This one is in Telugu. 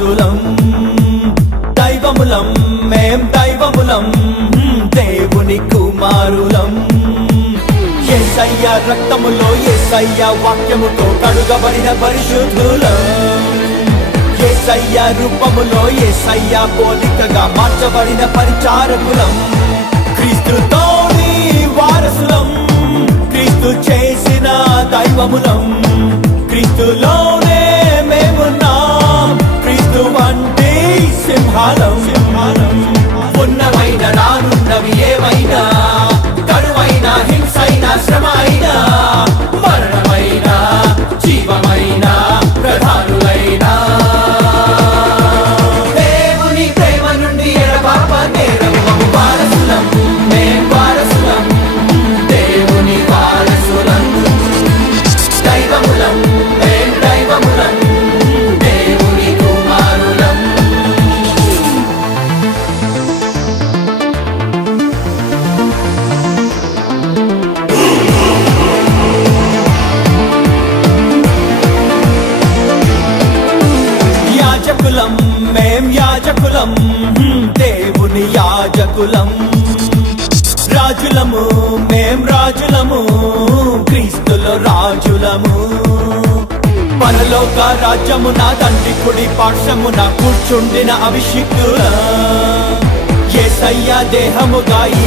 వారసులం, దైవములం మేం దైవములం, దేవుని కుమారులం. యేసయ్య రక్తములో యేసయ్య వాక్యముతో కడుగబడిన పరిశుద్ధులం. యేసయ్య రూపములో యేసయ్య పోలికగా మార్చబడిన పరిచారకులం. క్రీస్తుతోని వారసులం, క్రీస్తు చేసిన దైవములం. క్రీస్తులోనే మేమున్నాం, క్రీస్తు వంటి సింహాలం. ఉన్నవైన రానున్నవి ఏమైనా, కరువైన హింసైన శ్రమ అయినా, మరణమైన జీవమైన ప్రధానులైనా, దేవుని ప్రేమ నుండి ఎడబాప నేరము. వారసులం మేం వారసులం, దేవుని వారసులం. దైవములం మేం దైవములం, దేవుని కుమారులం. యాజకులం మేం యాజకులం, దేవుని యాజకులం. రాజులము మేం రాజులము, క్రీస్తులో రాజులము. పరలోక రాజ్యమున తండ్రి కుడి పార్శ్వమున కూర్చుండిన అభిషిక్తులం. యేసయ్య దేహముగా ఈ